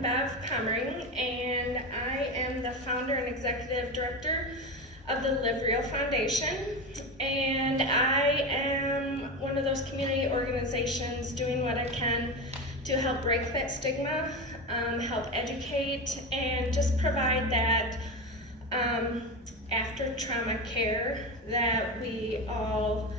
Bev Pomering, and I am the founder and executive director of the R.E.A.L Foundation, and I am one of those community organizations doing what I can to help break that stigma, help educate, and just provide that after trauma care that we all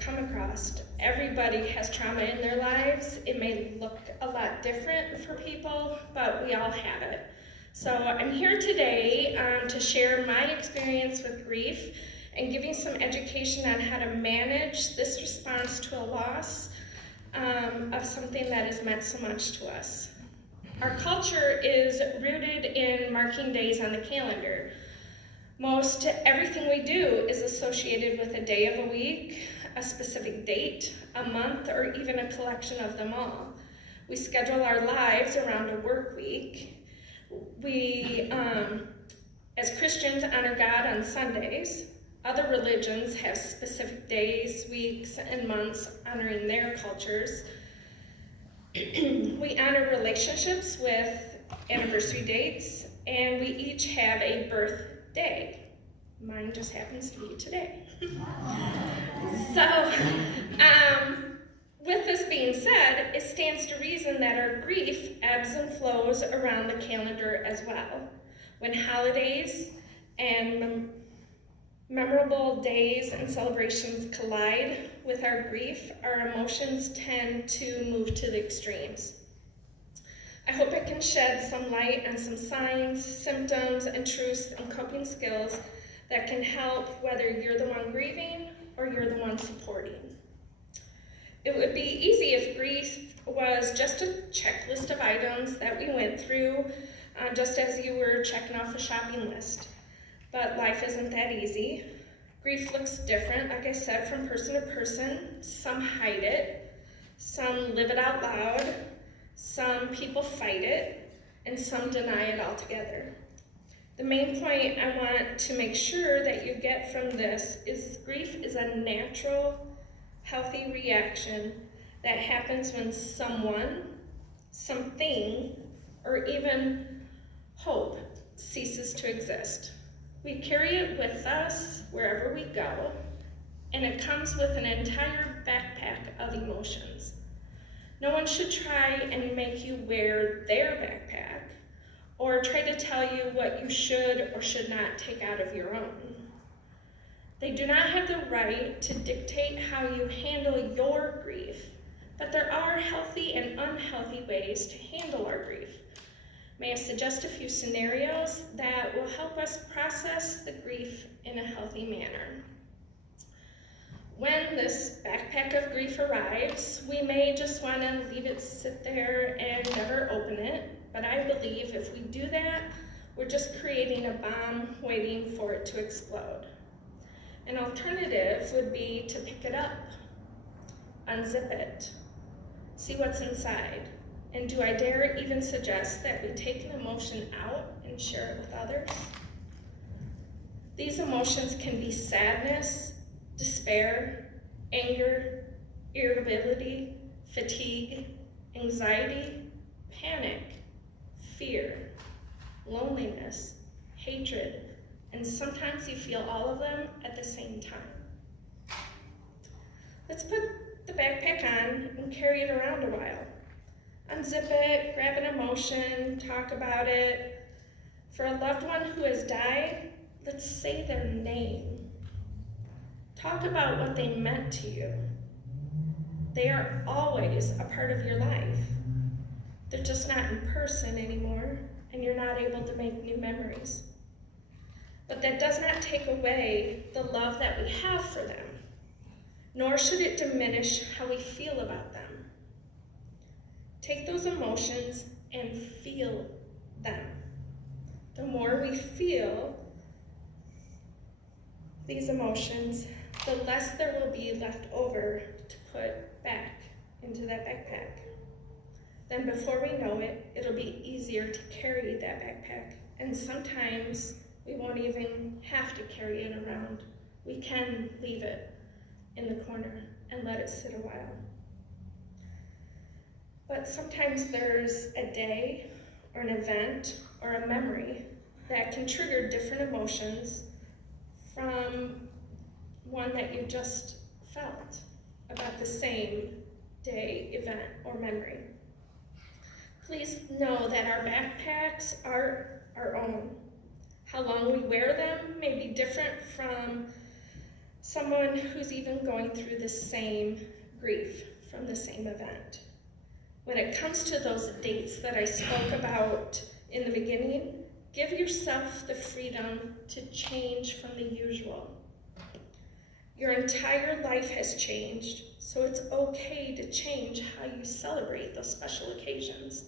come across. Everybody has trauma in their lives. It may look a lot different for people, but we all have it. So I'm here today to share my experience with grief and giving some education on how to manage this response to a loss of something that has meant so much to us. Our culture is rooted in marking days on the calendar. Most everything we do is associated with a day of a week, a specific date, a month, or even a collection of them all. We schedule our lives around a work week. We, as Christians, honor God on Sundays. Other religions have specific days, weeks, and months honoring their cultures. We honor relationships with anniversary dates, and we each have a birthday. Mine just happens to be today. So, with this being said, it stands to reason that our grief ebbs and flows around the calendar as well. When holidays and memorable days and celebrations collide with our grief, our emotions tend to move to the extremes. I hope I can shed some light on some signs, symptoms, and truths and coping skills that can help whether you're the one grieving or you're the one supporting. It would be easy if grief was just a checklist of items that we went through just as you were checking off a shopping list. But life isn't that easy. Grief looks different, like I said, from person to person. Some hide it, some live it out loud, some people fight it, and some deny it altogether. The main point I want to make sure that you get from this is grief is a natural, healthy reaction that happens when someone, something, or even hope ceases to exist. We carry it with us wherever we go, and it comes with an entire backpack of emotions. No one should try and make you wear their backpack or try to tell you what you should or should not take out of your own. They do not have the right to dictate how you handle your grief, but there are healthy and unhealthy ways to handle our grief. May I suggest a few scenarios that will help us process the grief in a healthy manner. When this backpack of grief arrives, we may just want to leave it sit there and never open it, but I believe if we do that, we're just creating a bomb waiting for it to explode. An alternative would be to pick it up, unzip it, see what's inside, and do I dare even suggest that we take an emotion out and share it with others? These emotions can be sadness, despair, anger, irritability, fatigue, anxiety, panic, fear, loneliness, hatred, and sometimes you feel all of them at the same time. Let's put the backpack on and carry it around a while. Unzip it, grab an emotion, talk about it. For a loved one who has died, let's say their name. Talk about what they meant to you. They are always a part of your life. They're just not in person anymore, and you're not able to make new memories. But that does not take away the love that we have for them, nor should it diminish how we feel about them. Take those emotions and feel them. The more we feel these emotions, the less there will be left over to put back into that backpack. Then before we know it, it'll be easier to carry that backpack. And sometimes we won't even have to carry it around. We can leave it in the corner and let it sit a while. But sometimes there's a day or an event or a memory that can trigger different emotions from one that you just felt about the same day, event, or memory. Please know that our backpacks are our own. How long we wear them may be different from someone who's even going through the same grief from the same event. When it comes to those dates that I spoke about in the beginning, give yourself the freedom to change from the usual. Your entire life has changed, so it's okay to change how you celebrate those special occasions.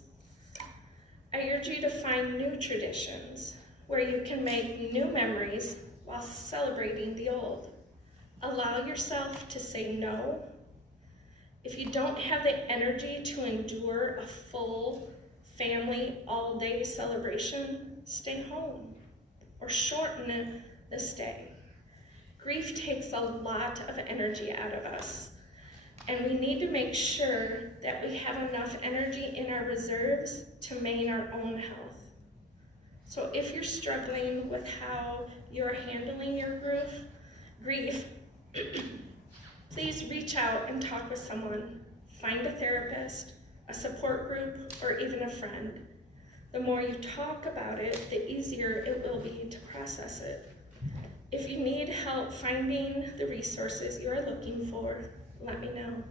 I urge you to find new traditions where you can make new memories while celebrating the old. Allow yourself to say no. If you don't have the energy to endure a full family all-day celebration, stay home or shorten the stay. Grief takes a lot of energy out of us, and we need to make sure that we have enough energy in our reserves to maintain our own health. So if you're struggling with how you're handling your grief, please reach out and talk with someone. Find a therapist, a support group, or even a friend. The more you talk about it, the easier it will be to process it. If you need help finding the resources you're looking for, let me know.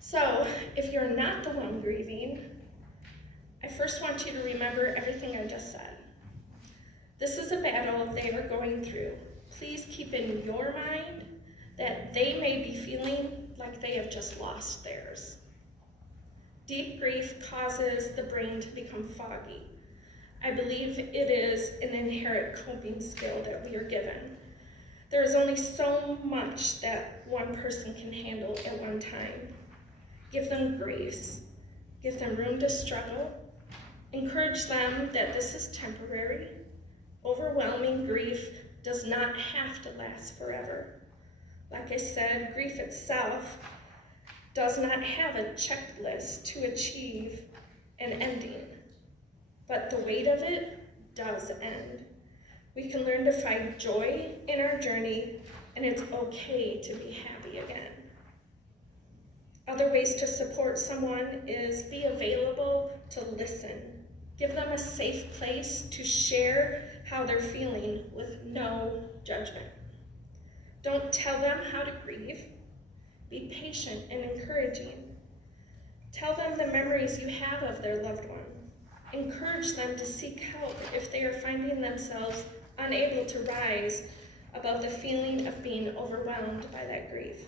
So, if you're not the one grieving, I first want you to remember everything I just said. This is a battle they are going through. Please keep in your mind that they may be feeling like they have just lost theirs. Deep grief causes the brain to become foggy. I believe it is an inherent coping skill that we are given. There is only so much that one person can handle at one time. Give them grace. Give them room to struggle. Encourage them that this is temporary. Overwhelming grief does not have to last forever. Like I said, grief itself does not have a checklist to achieve an ending, but the weight of it does end. We can learn to find joy in our journey, and it's okay to be happy again. Other ways to support someone is be available to listen. Give them a safe place to share how they're feeling with no judgment. Don't tell them how to grieve. Be patient and encouraging. Tell them the memories you have of their loved one. Encourage them to seek help if they are finding themselves unable to rise above the feeling of being overwhelmed by that grief.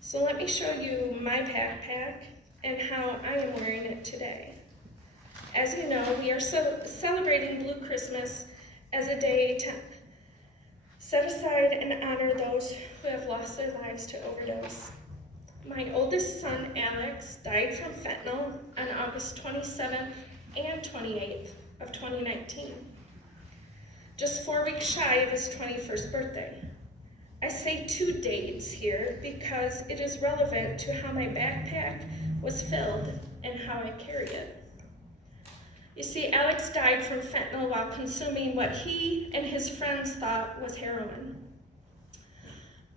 So let me show you my backpack and how I am wearing it today. As you know, we are celebrating Blue Christmas as a day to set aside and honor those who have lost their lives to overdose. My oldest son, Alex, died from fentanyl on August 27th and 28th of 2019, just 4 weeks shy of his 21st birthday. I say 2 dates here because it is relevant to how my backpack was filled and how I carry it. You see, Alex died from fentanyl while consuming what he and his friends thought was heroin.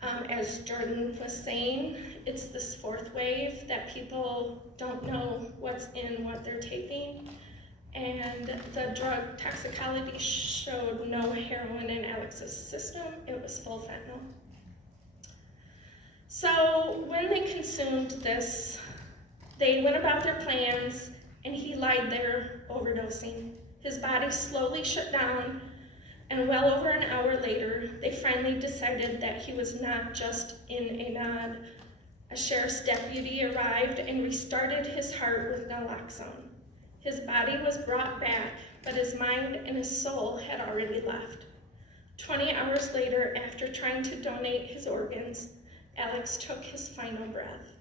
As Jordan was saying, it's this fourth wave that people don't know what's in what they're taking, and the drug toxicology showed no heroin in Alex's system. It was full fentanyl. So when they consumed this, they went about their plans, and he lied there overdosing. His body slowly shut down, and well over an hour later, they finally decided that he was not just in a nod. A sheriff's deputy arrived and restarted his heart with naloxone. His body was brought back, but his mind and his soul had already left. 20 hours later, after trying to donate his organs, Alex took his final breath.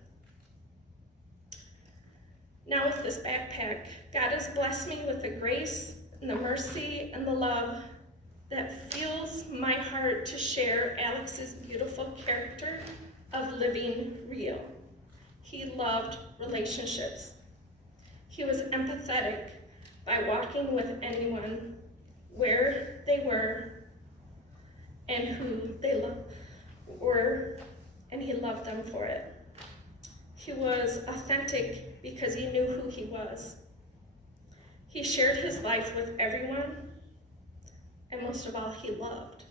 Now with this backpack, God has blessed me with the grace and the mercy and the love that fuels my heart to share Alex's beautiful character of living real. He loved relationships. He was empathetic by walking with anyone where they were and who they were, and he loved them for it. He was authentic because he knew who he was. He shared his life with everyone, and most of all, he loved.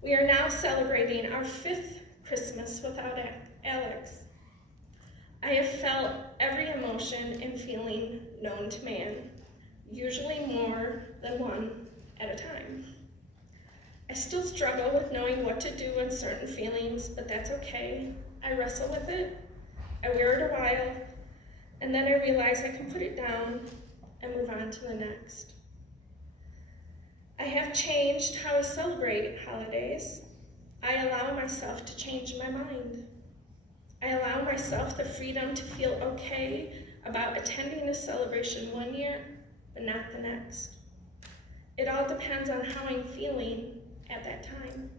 We are now celebrating our 5th Christmas without Alex. I have felt every emotion and feeling known to man, usually more than one at a time. I still struggle with knowing what to do with certain feelings, but that's okay. I wrestle with it, I wear it a while, and then I realize I can put it down and move on to the next. I have changed how I celebrate holidays. I allow myself to change my mind. I allow myself the freedom to feel okay about attending a celebration one year, but not the next. It all depends on how I'm feeling at that time.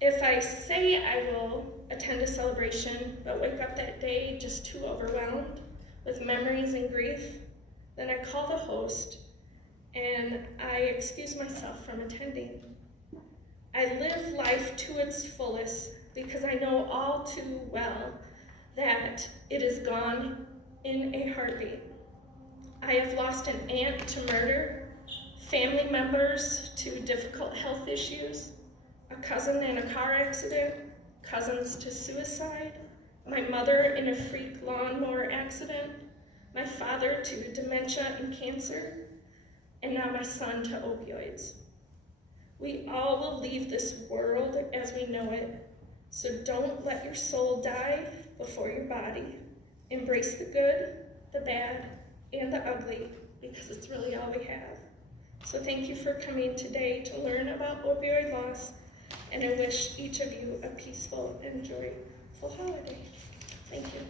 If I say I will attend a celebration, but wake up that day just too overwhelmed with memories and grief, then I call the host and I excuse myself from attending. I live life to its fullest because I know all too well that it is gone in a heartbeat. I have lost an aunt to murder, family members to difficult health issues, a cousin in a car accident, cousins to suicide, my mother in a freak lawnmower accident, my father to dementia and cancer, and now my son to opioids. We all will leave this world as we know it, so don't let your soul die before your body. Embrace the good, the bad, and the ugly, because it's really all we have. So thank you for coming today to learn about opioid loss, and I wish each of you a peaceful and joyful holiday. Thank you.